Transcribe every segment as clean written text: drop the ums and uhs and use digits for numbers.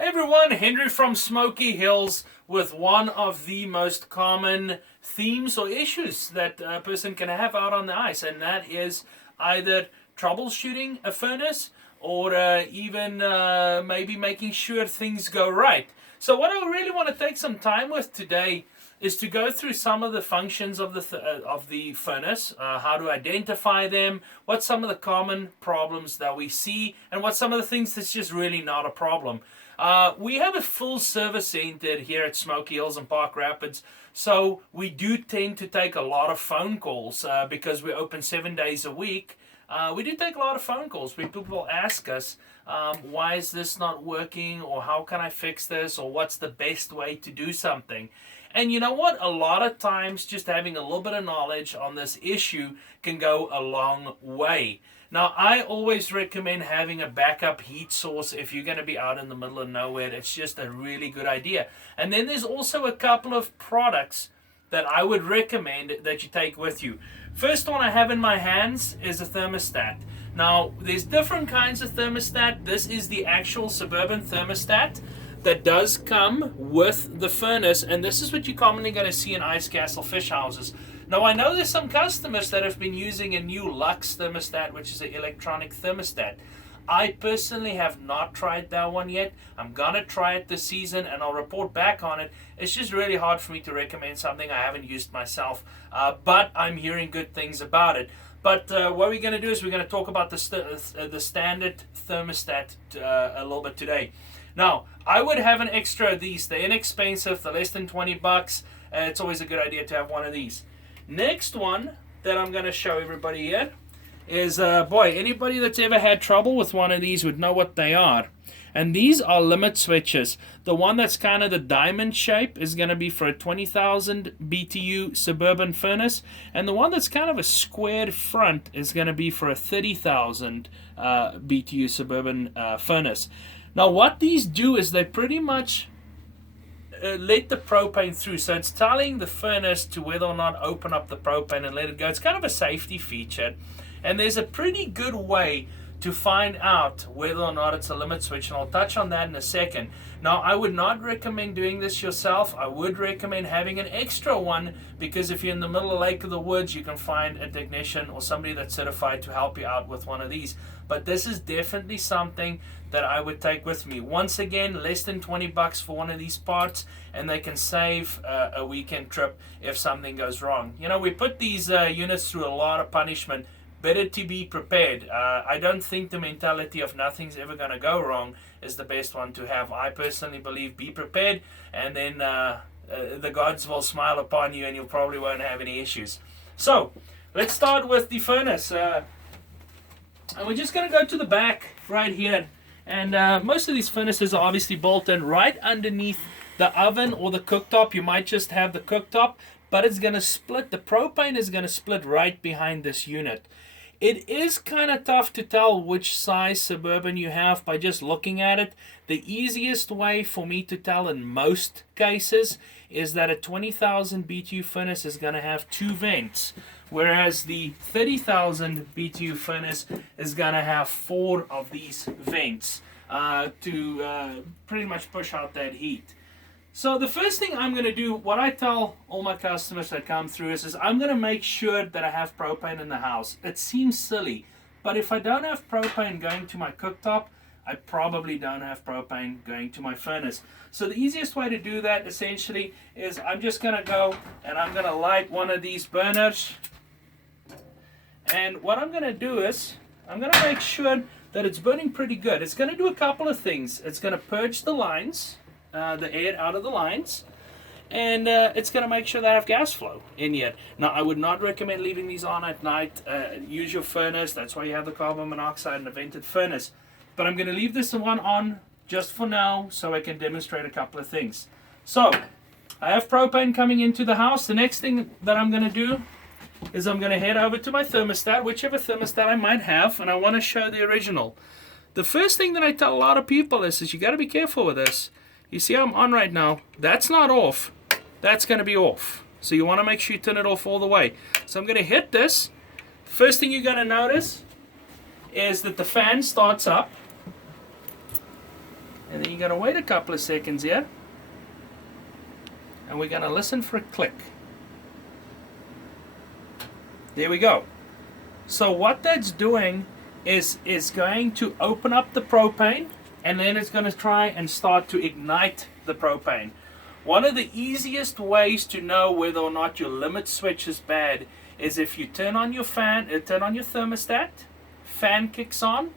Hey everyone, Henry from Smoky Hills with one of the most common themes or issues that a person can have out on the ice, and that is either troubleshooting a furnace or even maybe making sure things go right. So what I really want to take some time with today is to go through some of the functions of the furnace, how to identify them, what some of the common problems that we see, and what some of the things that's just really not a problem. We have a full service center here at Smoky Hills and Park Rapids, so we do tend to take a lot of phone calls because we're open 7 days a week. We do take a lot of phone calls where people ask us, why is this not working, or how can I fix this, or what's the best way to do something. And you know what? A lot of times just having a little bit of knowledge on this issue can go a long way. Now, I always recommend having a backup heat source if you're going to be out in the middle of nowhere. It's just a really good idea. And then there's also a couple of products that I would recommend that you take with you. First one I have in my hands is a thermostat. Now, there's different kinds of thermostat. This is the actual Suburban thermostat that does come with the furnace, and this is what you're commonly going to see in ice castle fish houses. Now, I know there's some customers that have been using a new Lux thermostat, which is an electronic thermostat. I personally have not tried that one yet. I'm going to try it this season, and I'll report back on it. It's just really hard for me to recommend something I haven't used myself, but I'm hearing good things about it. But what we're going to do is we're going to talk about the standard thermostat a little bit today. Now, I would have an extra of these. They're inexpensive. They're less than $20. It's always a good idea to have one of these. Next one that I'm going to show everybody here is, anybody that's ever had trouble with one of these would know what they are. And these are limit switches. The one that's kind of the diamond shape is going to be for a 20,000 BTU Suburban furnace. And the one that's kind of a squared front is going to be for a 30,000 BTU Suburban furnace. Now, what these do is they pretty much let the propane through. So it's telling the furnace to whether or not open up the propane and let it go. It's kind of a safety feature. And there's a pretty good way to find out whether or not it's a limit switch. And I'll touch on that in a second. Now, I would not recommend doing this yourself. I would recommend having an extra one, because if you're in the middle of Lake of the Woods, you can find a technician or somebody that's certified to help you out with one of these. But this is definitely something that I would take with me. Once again, less than $20 for one of these parts, and they can save a weekend trip if something goes wrong. You know, we put these units through a lot of punishment. Better to be prepared. I don't think the mentality of nothing's ever going to go wrong is the best one to have. I personally believe be prepared, and then the gods will smile upon you and you probably won't have any issues. So, let's start with the furnace. And we're just going to go to the back right here. And most of these furnaces are obviously bolted right underneath the oven or the cooktop. You might just have the cooktop, but it's going to split. The propane is going to split right behind this unit. It is kind of tough to tell which size Suburban you have by just looking at it. The easiest way for me to tell in most cases is that a 20,000 BTU furnace is going to have 2 vents, whereas the 30,000 BTU furnace is going to have 4 of these vents to pretty much push out that heat. So the first thing I'm going to do, what I tell all my customers that come through is I'm going to make sure that I have propane in the house. It seems silly, but if I don't have propane going to my cooktop, I probably don't have propane going to my furnace. So the easiest way to do that essentially is I'm just going to go and I'm going to light one of these burners. And what I'm going to do is I'm going to make sure that it's burning pretty good. It's going to do a couple of things. It's going to purge the lines, the air out of the lines, and it's going to make sure that I have gas flow in here. Now, I would not recommend leaving these on at night. Use your furnace. That's why you have the carbon monoxide and a vented furnace. But I'm going to leave this one on just for now so I can demonstrate a couple of things. So, I have propane coming into the house. The next thing that I'm going to do is I'm going to head over to my thermostat, whichever thermostat I might have, and I want to show the original. The first thing that I tell a lot of people is you got to be careful with this. You see I'm on right now. That's not off. That's going to be off. So you want to make sure you turn it off all the way. So I'm going to hit this. First thing you're going to notice is that the fan starts up. And then you're going to wait a couple of seconds here. And we're going to listen for a click. There we go. So what that's doing is going to open up the propane, and then it's going to try and start to ignite the propane. One of the easiest ways to know whether or not your limit switch is bad is if you turn on your thermostat, fan kicks on,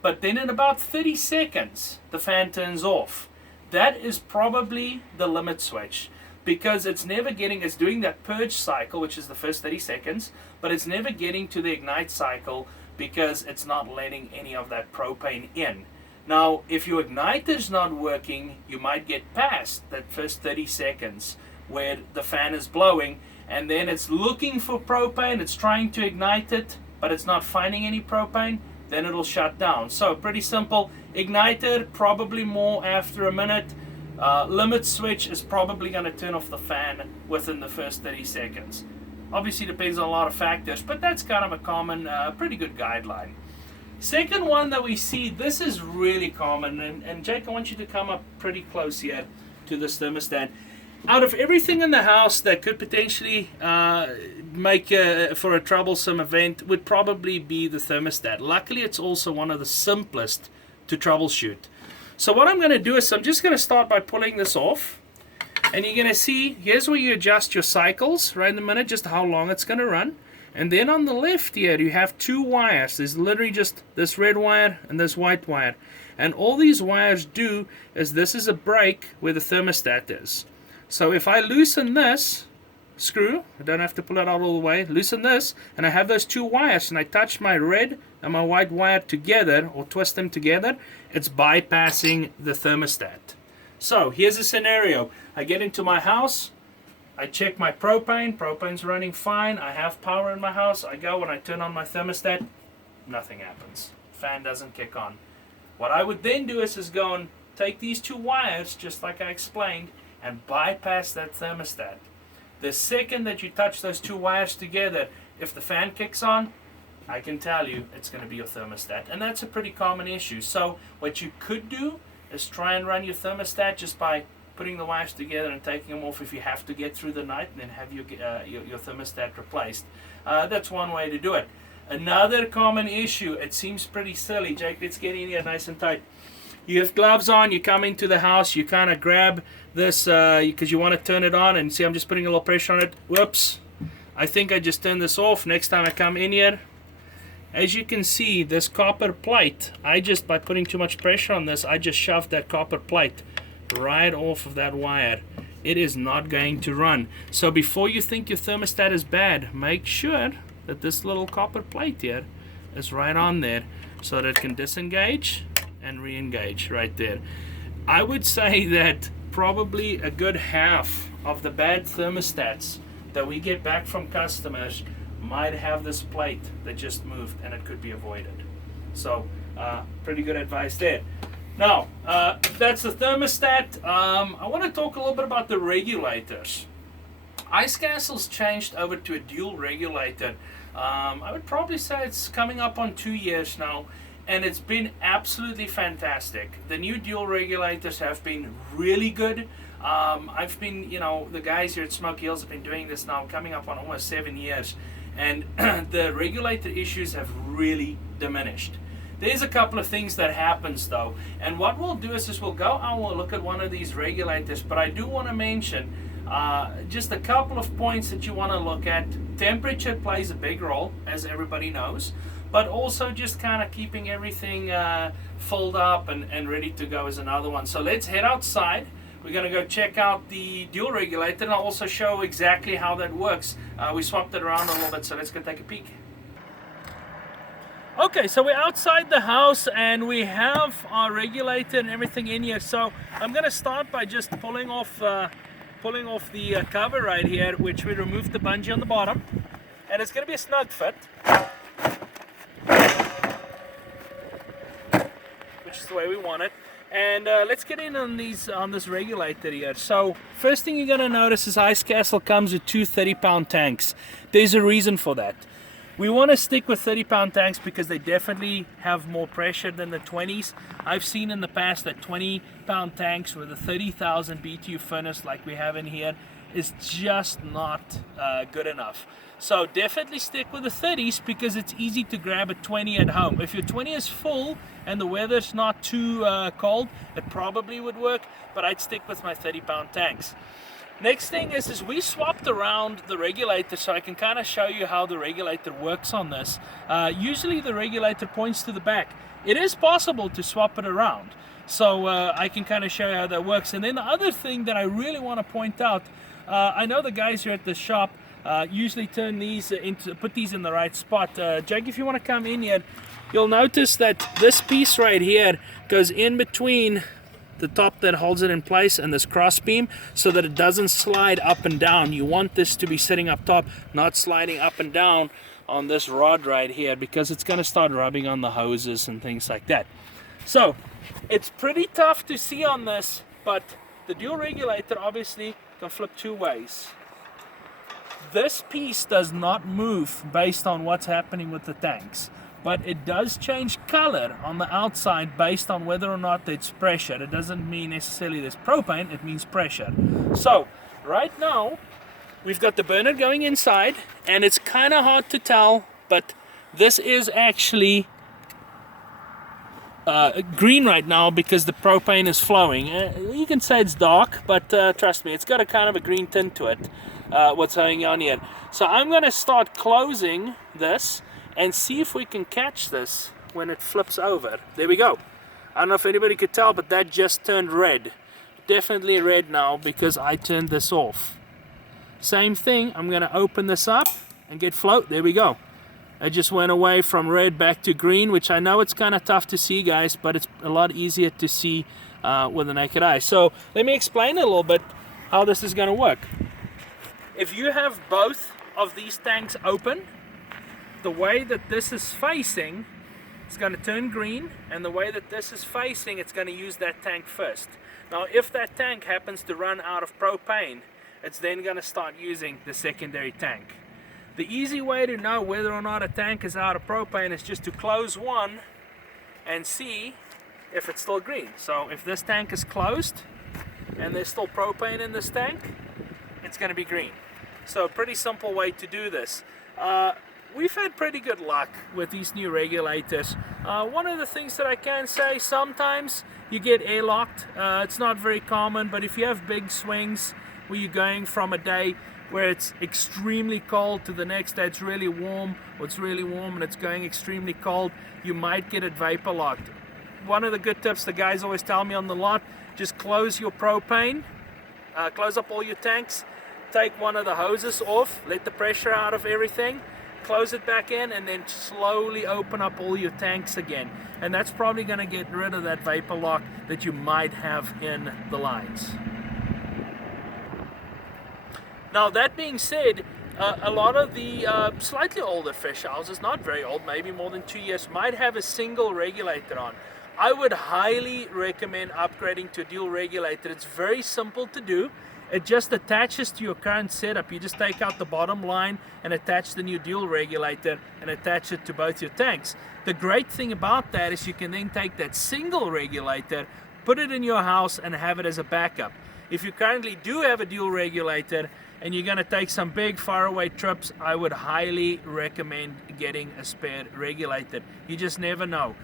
but then in about 30 seconds the fan turns off. That is probably the limit switch, because it's doing that purge cycle, which is the first 30 seconds, but it's never getting to the ignite cycle because it's not letting any of that propane in. Now, if your igniter's not working, you might get past that first 30 seconds where the fan is blowing, and then it's looking for propane, it's trying to ignite it, but it's not finding any propane, then it'll shut down. So pretty simple. Igniter, probably more after a minute. Limit switch is probably going to turn off the fan within the first 30 seconds. Obviously depends on a lot of factors, but that's kind of a common, pretty good guideline. Second one that we see, this is really common, and Jake, I want you to come up pretty close here to this thermostat. Out of everything in the house that could potentially make for a troublesome event would probably be the thermostat. Luckily, it's also one of the simplest to troubleshoot. So what I'm going to do is I'm just going to start by pulling this off. And you're going to see, here's where you adjust your cycles right in the minute, just how long it's going to run. And then on the left here, you have two wires. There's literally just this red wire and this white wire. And all these wires do is this is a break where the thermostat is. So if I loosen this screw, I don't have to pull it out all the way, loosen this, and I have those two wires, and I touch my red and my white wire together, or twist them together, it's bypassing the thermostat. So here's a scenario. I get into my house, I check my propane's running fine, I have power in my house, I go and I turn on my thermostat, nothing happens. Fan doesn't kick on. What I would then do is go and take these two wires, just like I explained, and bypass that thermostat. The second that you touch those two wires together, if the fan kicks on, I can tell you it's going to be your thermostat. And that's a pretty common issue. So what you could do is try and run your thermostat just by putting the wires together and taking them off if you have to get through the night, and then have your thermostat replaced. That's one way to do it. Another common issue, it seems pretty silly. Jake, let's get in here nice and tight. You have gloves on, you come into the house, you kind of grab this because you want to turn it on, and see I'm just putting a little pressure on it. Whoops, I think I just turned this off. Next time I come in here, as you can see, this copper plate, by putting too much pressure on this, I just shoved that copper plate right off of that wire. It is not going to run. So before you think your thermostat is bad, make sure that this little copper plate here is right on there so that it can disengage and re-engage right there. I would say that probably a good half of the bad thermostats that we get back from customers might have this plate that just moved, and it could be avoided. So pretty good advice there. Now that's the thermostat. I want to talk a little bit about the regulators. Ice Castle's changed over to a dual regulator. I would probably say it's coming up on 2 years now, and it's been absolutely fantastic. The new dual regulators have been really good. I've been, the guys here at Smoky Hills have been doing this now coming up on almost 7 years, and the regulator issues have really diminished. There's a couple of things that happens though, and what we'll do is we'll go and we'll look at one of these regulators, but I do want to mention just a couple of points that you want to look at. Temperature plays a big role, as everybody knows, but also just kind of keeping everything filled up and ready to go is another one. So let's head outside. We're going to go check out the dual regulator, and I'll also show exactly how that works. We swapped it around a little bit, so let's go take a peek. Okay, so we're outside the house and we have our regulator and everything in here. So I'm going to start by just pulling off the cover right here, which we removed the bungee on the bottom, and it's going to be a snug fit, which is the way we want it. And let's get in on this regulator here. So first thing you're going to notice is Ice Castle comes with two 30-pound tanks. There's a reason for that. We want to stick with 30-pound tanks because they definitely have more pressure than the 20s. I've seen in the past that 20-pound tanks with a 30,000 BTU furnace like we have in here is just not good enough. So definitely stick with the 30s because it's easy to grab a 20 at home. If your 20 is full and the weather's not too cold, it probably would work, but I'd stick with my 30-pound tanks. Next thing is we swapped around the regulator, so I can kind of show you how the regulator works on this. Usually the regulator points to the back. It is possible to swap it around, so I can kind of show you how that works. And then the other thing that I really want to point out, I know the guys here at the shop usually turn these put these in the right spot. Jake, if you want to come in here, you'll notice that this piece right here goes in between the top that holds it in place and this cross beam so that it doesn't slide up and down. You want this to be sitting up top, not sliding up and down on this rod right here, because it's going to start rubbing on the hoses and things like that. So it's pretty tough to see on this, but the dual regulator obviously can flip two ways. This piece does not move based on what's happening with the tanks, but it does change color on the outside based on whether or not it's pressure. It doesn't mean necessarily there's propane, it means pressure. So right now we've got the burner going inside, and it's kind of hard to tell, but this is actually green right now because the propane is flowing. You can say it's dark, but trust me, it's got a kind of a green tint to it, what's going on here. So I'm going to start closing this and see if we can catch this when it flips over. There we go. I don't know if anybody could tell, but that just turned red. Definitely red now because I turned this off. Same thing, I'm going to open this up and get float. There we go. I just went away from red back to green, which I know it's kind of tough to see, guys, but it's a lot easier to see with the naked eye. So let me explain a little bit how this is going to work. If you have both of these tanks open, the way that this is facing, it's going to turn green, and the way that this is facing, it's going to use that tank first. Now, if that tank happens to run out of propane, it's then going to start using the secondary tank. The easy way to know whether or not a tank is out of propane is just to close one and see if it's still green. So if this tank is closed and there's still propane in this tank, it's going to be green. So a pretty simple way to do this. We've had pretty good luck with these new regulators. One of the things that I can say, sometimes you get airlocked. It's not very common, but if you have big swings where you're going from a day where it's extremely cold to the next day it's really warm, or it's really warm and it's going extremely cold, you might get it vapor locked. One of the good tips the guys always tell me on the lot, just close your propane, close up all your tanks, take one of the hoses off, let the pressure out of everything, close it back in, and then slowly open up all your tanks again. And that's probably going to get rid of that vapor lock that you might have in the lines. Now, that being said, a lot of the slightly older fish houses, not very old, maybe more than 2 years, might have a single regulator on. I would highly recommend upgrading to a dual regulator. It's very simple to do. It just attaches to your current setup. You just take out the bottom line and attach the new dual regulator and attach it to both your tanks. The great thing about that is you can then take that single regulator, put it in your house, and have it as a backup. If you currently do have a dual regulator and you're going to take some big faraway trips, I would highly recommend getting a spare regulator. You just never know.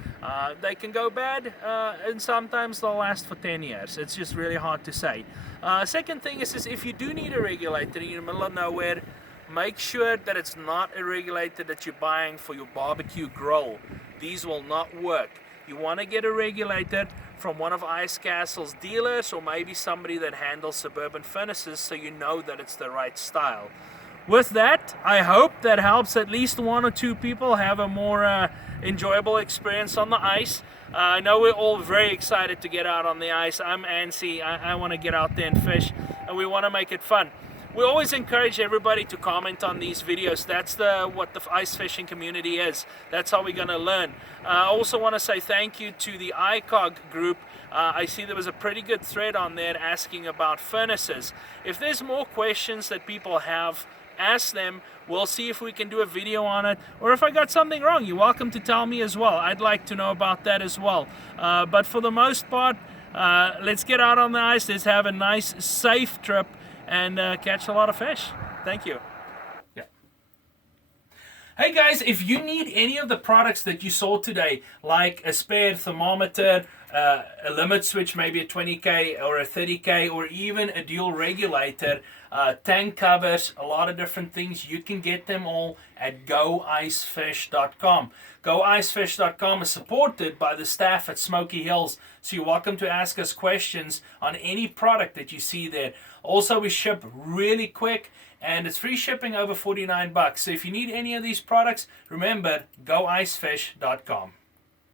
They can go bad, and sometimes they'll last for 10 years. It's just really hard to say. Second thing is if you do need a regulator in the middle of nowhere, make sure that it's not a regulator that you're buying for your barbecue grill. These will not work. You want to get a regulator from one of Ice Castle's dealers, or maybe somebody that handles Suburban furnaces, so you know that it's the right style. With that, I hope that helps at least one or two people have a more enjoyable experience on the ice. I know we're all very excited to get out on the ice. I'm antsy. I want to get out there and fish, and we want to make it fun. We always encourage everybody to comment on these videos. That's what the ice fishing community is. That's how we're going to learn. I also want to say thank you to the ICOG group. I see there was a pretty good thread on there asking about furnaces. If there's more questions that people have, ask them. We'll see if we can do a video on it, or if I got something wrong, you're welcome to tell me as well. I'd like to know about that as well. But for the most part, let's get out on the ice. Let's have a nice, safe trip and catch a lot of fish. Thank you. Yeah. Hey guys, if you need any of the products that you saw today, like a spare thermometer, a limit switch, maybe a 20K or a 30K, or even a dual regulator, tank covers, a lot of different things, you can get them all at goicefish.com. Goicefish.com is supported by the staff at Smoky Hills, so you're welcome to ask us questions on any product that you see there. Also, we ship really quick, and it's free shipping over $49. So if you need any of these products, remember, goicefish.com.